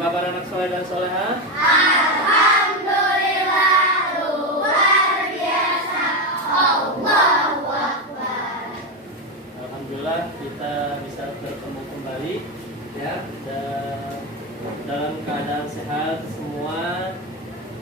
kabar anak soleh dan soleha? Alhamdulillah, luar biasa. Allahu Akbar. Alhamdulillah kita bisa bertemu kembali ya, dan dalam keadaan sehat semua.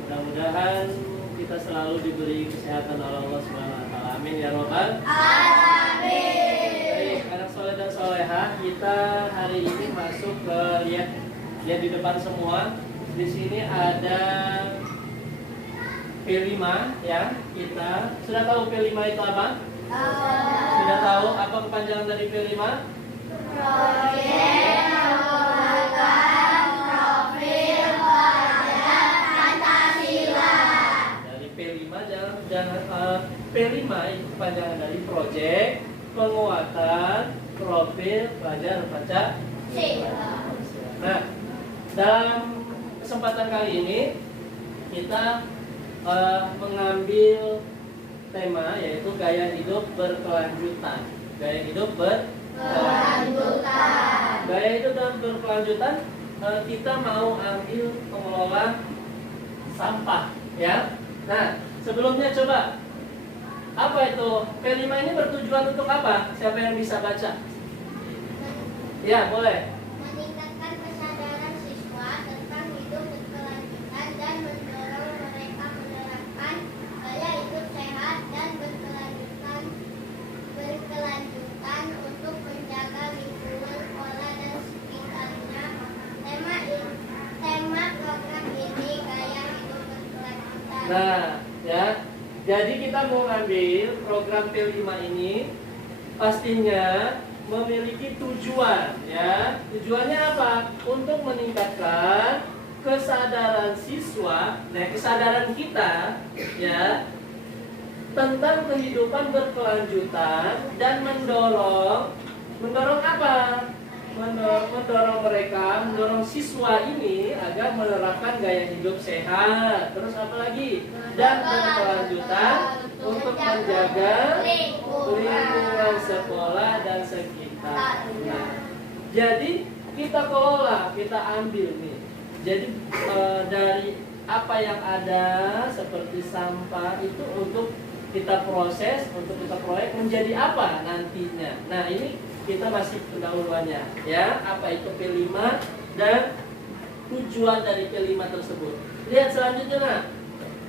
Mudah-mudahan kita selalu diberi kesehatan oleh Allah Subhanahu wa taala. Amin ya robbal Amin. Baik, anak soleh dan soleha, kita hari ini masuk ke lihat di depan semua. Di sini ada P5 ya. Kita sudah tahu P5 itu apa? Sudah tahu apa kepanjangan dari P5? Proyek penguatan profil pelajar Pancasila. Dari P5 P5 itu kepanjangan dari proyek penguatan profil pelajar Pancasila. Nah, dalam kesempatan kali ini kita mengambil tema yaitu gaya hidup berkelanjutan. Gaya hidup berkelanjutan. Gaya hidup berkelanjutan, kita mau ambil pengelola sampah ya. Nah, sebelumnya coba, apa itu P5 ini bertujuan untuk apa? Siapa yang bisa baca? Ya, boleh. Meningkatkan kesadaran siswa tentang hidup berkelanjutan dan mendorong mereka menerapkan gaya hidup sehat dan berkelanjutan untuk menjaga lingkungan sekolah dan sekitarnya. Tema program ini gaya hidup berkelanjutan. Nah, ya. Jadi kita mau ngambil program P5 ini pastinya memiliki tujuan ya. Tujuannya apa? Untuk meningkatkan kesadaran siswa, kesadaran kita ya tentang kehidupan berkelanjutan dan mendorong apa? Mendorong siswa ini agar menerapkan gaya hidup sehat. Terus apa lagi? Dan berkelanjutan untuk menjaga lingkungan sekolah dan sekitar. Nah, jadi kita kelola, kita ambil nih. Jadi dari apa yang ada seperti sampah itu untuk kita proses, untuk kita proyek menjadi apa nantinya. Nah, ini kita masih pendahuluannya ya, apa itu P5 dan tujuan dari P5 tersebut. Lihat selanjutnya.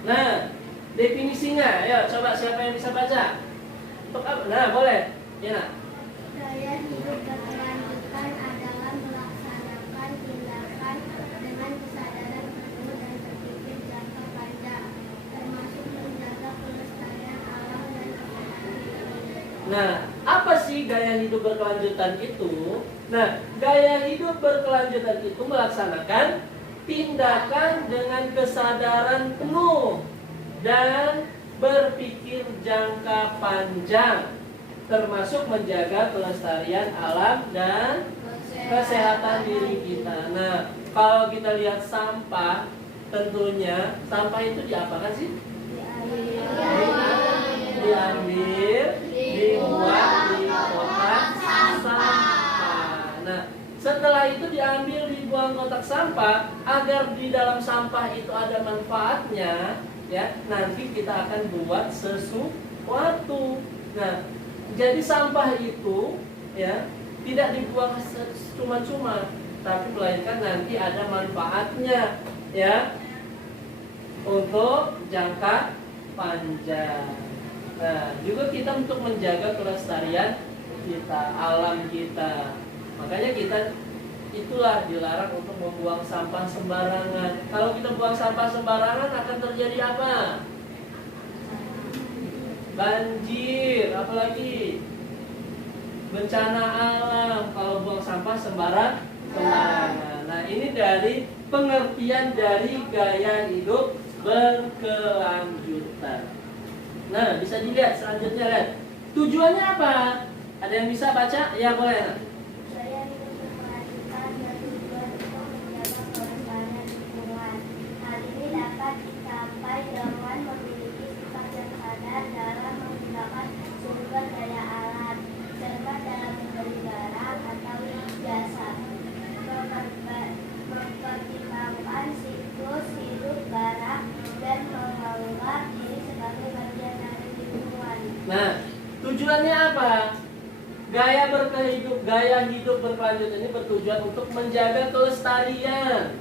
Nah, definisinya ya, coba siapa yang bisa baca? Untuk apa? Nah, boleh. Ya, nah. Gaya hidup berkelanjutan adalah melaksanakan tindakan dengan kesadaran penuh dan berpikir jangka panjang, termasuk menjaga kelestarian alam dan kesehatan. Nah, apa sih gaya hidup berkelanjutan itu? Nah, gaya hidup berkelanjutan itu melaksanakan tindakan dengan kesadaran penuh dan berpikir jangka panjang, termasuk menjaga kelestarian alam dan kesehatan diri kita. Nah, kalau kita lihat sampah, tentunya sampah itu diapakan sih? Diambil, dibuat di kotak sampah. Nah, setelah itu diambil, dibuang kotak sampah, agar di dalam sampah itu ada manfaatnya, ya. Nanti kita akan buat sesuatu. Nah, jadi sampah itu, ya, tidak dibuang cuma-cuma, tapi melainkan nanti ada manfaatnya, ya, untuk jangka panjang. Nah, juga kita untuk menjaga kelestarian kita, alam kita. Makanya kita itulah dilarang untuk membuang sampah sembarangan. Kalau kita buang sampah sembarangan akan terjadi apa? Banjir, apalagi bencana alam kalau buang sampah sembarangan. Nah, ini dari pengertian dari gaya hidup berkelanjutan. Nah, bisa dilihat selanjutnya, lihat. Tujuannya apa? Ada yang bisa baca? Ya, boleh. Gaya hidup berkelanjutan bertujuan untuk menjaga kelestarian lingkungan. Hal ini dapat dicapai dengan memiliki sifat yang sadar dalam menggunakan sumber daya alam, cermat dalam membeli barang atau jasa, mempertimbangkan gaya hidup berkelanjutan ini bertujuan untuk menjaga kelestarian.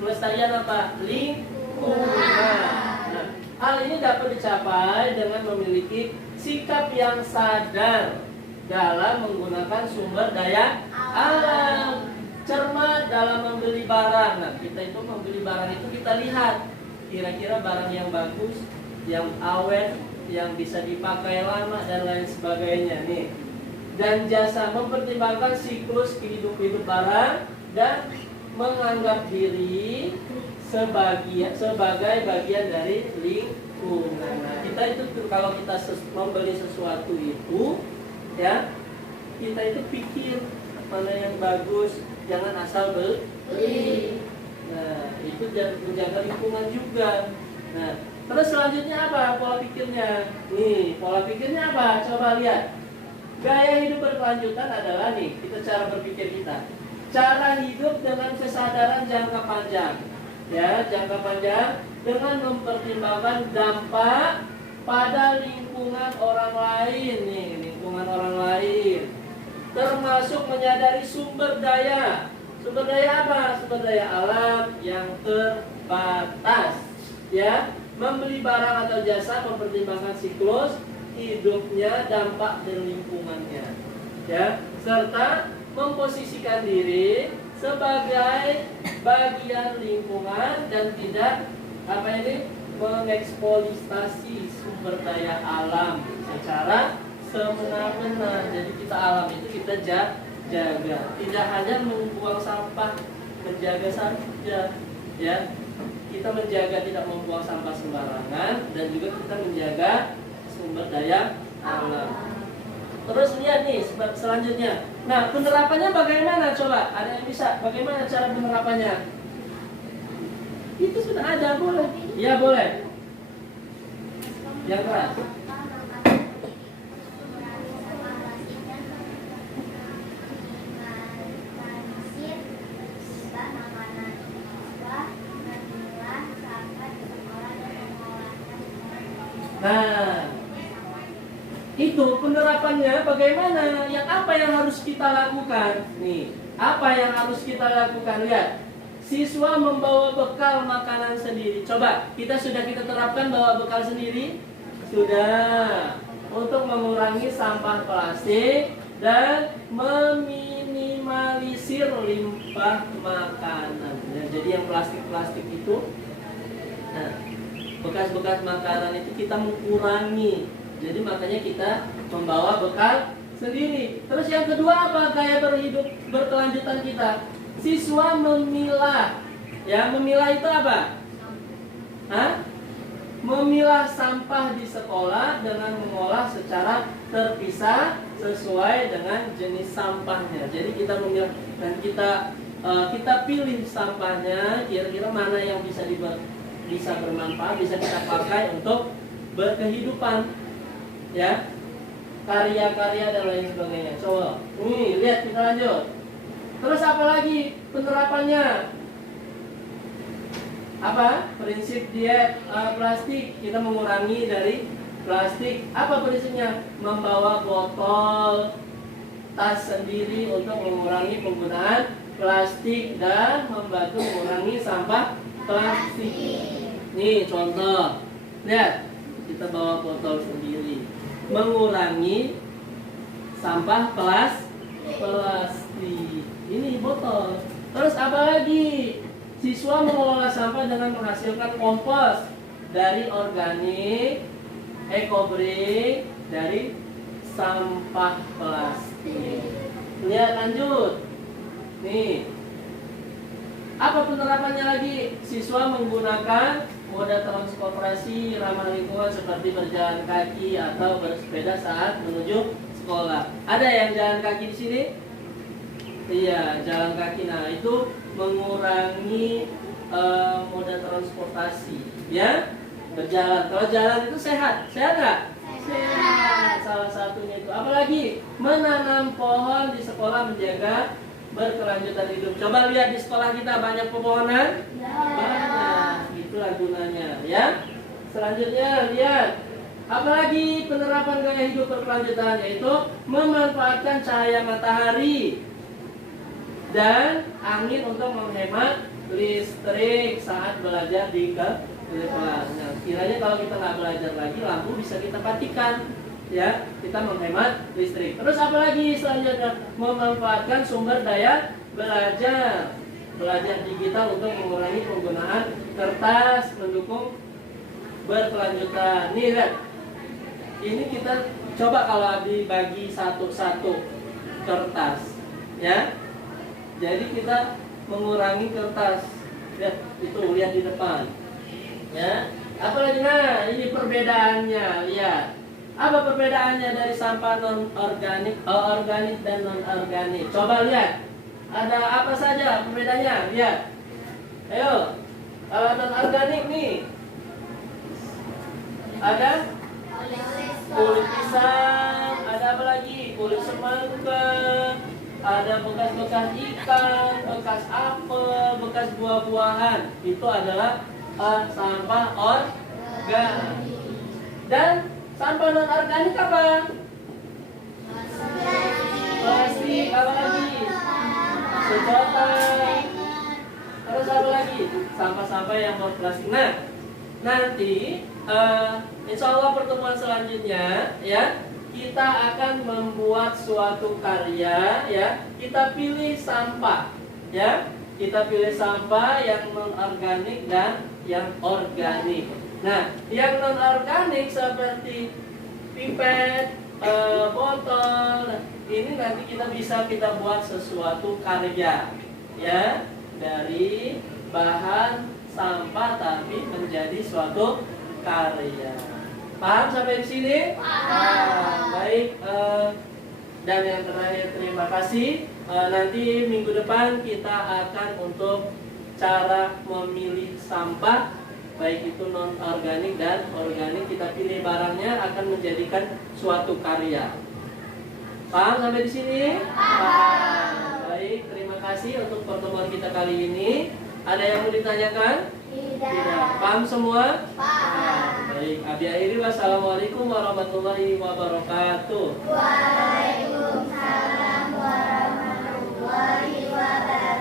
Kelestarian apa? Lingkungan. Nah, hal ini dapat dicapai dengan memiliki sikap yang sadar dalam menggunakan sumber daya alam. Cermat dalam membeli barang. Nah, kita itu membeli barang itu kita lihat kira-kira barang yang bagus, yang awet, yang bisa dipakai lama dan lain sebagainya nih. Dan jasa mempertimbangkan siklus hidup barang dan menganggap diri sebagai bagian dari lingkungan. Nah, kita itu kalau kita membeli sesuatu itu ya, kita itu pikir mana yang bagus, jangan asal beli. Nah, itu menjaga lingkungan juga. Nah, terus selanjutnya apa pola pikirnya? Nih, pola pikirnya apa? Coba lihat. Gaya hidup berkelanjutan adalah nih, kita cara berpikir kita. Cara hidup dengan kesadaran jangka panjang. Ya, jangka panjang dengan mempertimbangkan dampak pada lingkungan orang lain nih, lingkungan orang lain. Termasuk menyadari sumber daya. Sumber daya apa? Sumber daya alam yang terbatas. Ya, membeli barang atau jasa mempertimbangkan siklus hidupnya, dampak dan lingkungannya. Ya, serta memposisikan diri sebagai bagian lingkungan dan tidak apa ini mengeksploitasi sumber daya alam secara semena-mena. Jadi kita alam itu kita jaga, tidak hanya membuang sampah, menjaga saja, ya. Kita menjaga tidak membuang sampah sembarangan dan juga kita menjaga sumber daya alam. Terus lihat nih selanjutnya. Nah, penerapannya bagaimana? Coba ada yang bisa? Bagaimana cara penerapannya? Itu sudah ada, boleh. Ya boleh. Yang keras. Nah, itu penerapannya bagaimana? Yang apa yang harus kita lakukan? Nih, apa yang harus kita lakukan? Lihat, siswa membawa bekal makanan sendiri. Coba, kita terapkan bawa bekal sendiri? Sudah. Untuk mengurangi sampah plastik dan meminimalisir limbah makanan. Nah, jadi yang plastik-plastik itu, nah, bekas-bekas makanan itu kita mengurangi. Jadi makanya kita membawa bekal sendiri. Terus yang kedua apa? Gaya berhidup berkelanjutan kita. Siswa memilah. Ya, memilah itu apa? Hah? Memilah sampah di sekolah dengan mengolah secara terpisah sesuai dengan jenis sampahnya. Jadi kita memilah dan kita pilih sampahnya kira-kira mana yang bisa bermanfaat, bisa kita pakai untuk berkehidupan, ya, karya-karya dan lain sebagainya. Coba, nih lihat kita lanjut. Terus apa lagi penerapannya? Apa? Prinsip diet plastik, kita mengurangi dari plastik. Apa prinsipnya? Membawa botol, tas sendiri untuk mengurangi penggunaan plastik dan membantu mengurangi sampah plastik. Nih contoh, lihat, kita bawa botol sendiri, mengurangi sampah plastik. Ini botol. Terus apa lagi? Siswa mengelola sampah dengan menghasilkan kompos dari organik, ekobrik, dari sampah plastik. Lihat lanjut. Nih, apa penerapannya lagi? Siswa menggunakan moda transportasi ramah lingkungan seperti berjalan kaki atau bersepeda saat menuju sekolah. Ada yang jalan kaki di sini? Iya, jalan kaki. Nah, itu mengurangi moda transportasi, ya. Berjalan. Kalau jalan itu sehat nggak? Sehat. Salah satunya itu. Apalagi menanam pohon di sekolah menjaga berkelanjutan hidup. Coba lihat di sekolah kita banyak pepohonan? Banyak. Itulah gunanya, ya. Selanjutnya lihat Apalagi penerapan gaya hidup berkelanjutan, yaitu memanfaatkan cahaya matahari dan angin untuk menghemat listrik saat belajar di kelas. Nah, kiranya kalau kita nggak belajar lagi, lampu bisa kita matikan, ya, kita menghemat listrik. Terus apalagi selanjutnya, memanfaatkan sumber daya belajar digital untuk mengurangi penggunaan kertas, mendukung berkelanjutan. Nih lihat, ini kita coba kalau dibagi satu-satu kertas, ya. Jadi kita mengurangi kertas. Lihat, itu lihat di depan. Ya. Apalagi, nah, ini perbedaannya, lihat. Apa perbedaannya dari sampah non organik, organik dan non organik? Coba lihat. Ada apa saja perbedaannya? Lihat. Ayo. Kalau non organik nih, ada kulit pisang, ada apa lagi? Kulit semangka, ada bekas-bekas ikan, bekas apel, bekas buah-buahan. Itu adalah sampah organik. Dan sampah non organik apa? Plastik, apa lagi? Sedotan. Terus apa lagi? Sampah-sampah yang non-plastik. Nah, nanti insya Allah pertemuan selanjutnya, ya, kita akan membuat suatu karya, ya. Kita pilih sampah, ya. Kita pilih sampah yang non organik dan yang organik. Nah, yang non organik seperti pipet, botol, ini nanti kita buat sesuatu karya, ya, dari bahan sampah tapi menjadi suatu karya. Paham sampai di sini? Paham. Baik. Dan yang terakhir, terima kasih. Nanti minggu depan kita akan untuk cara memilih sampah, baik itu non organik dan organik. Kita pilih barangnya akan menjadikan suatu karya. Paham sampai di sini? Paham. Baik, terima kasih untuk pertemuan kita kali ini. Ada yang mau ditanyakan? Tidak. Paham semua? Paham. Baik, Abi akhiri. Wassalamualaikum warahmatullahi wabarakatuh. Waalaikumsalam warahmatullahi wabarakatuh.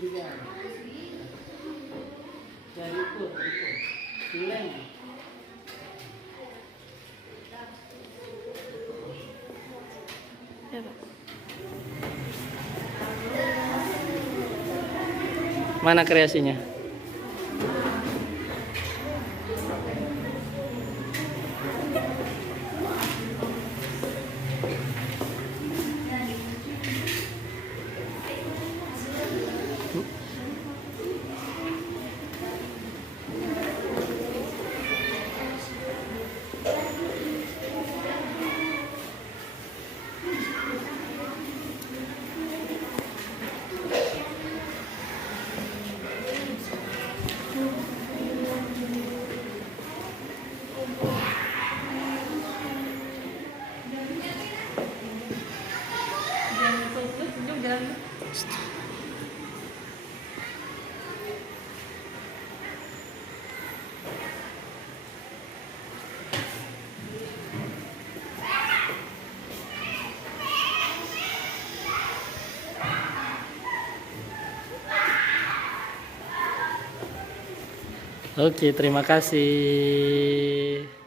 juga. Ya itu. Lem. Ya, Pak. Mana kreasinya? Jangan sosok senyum jangan. Oke, terima kasih.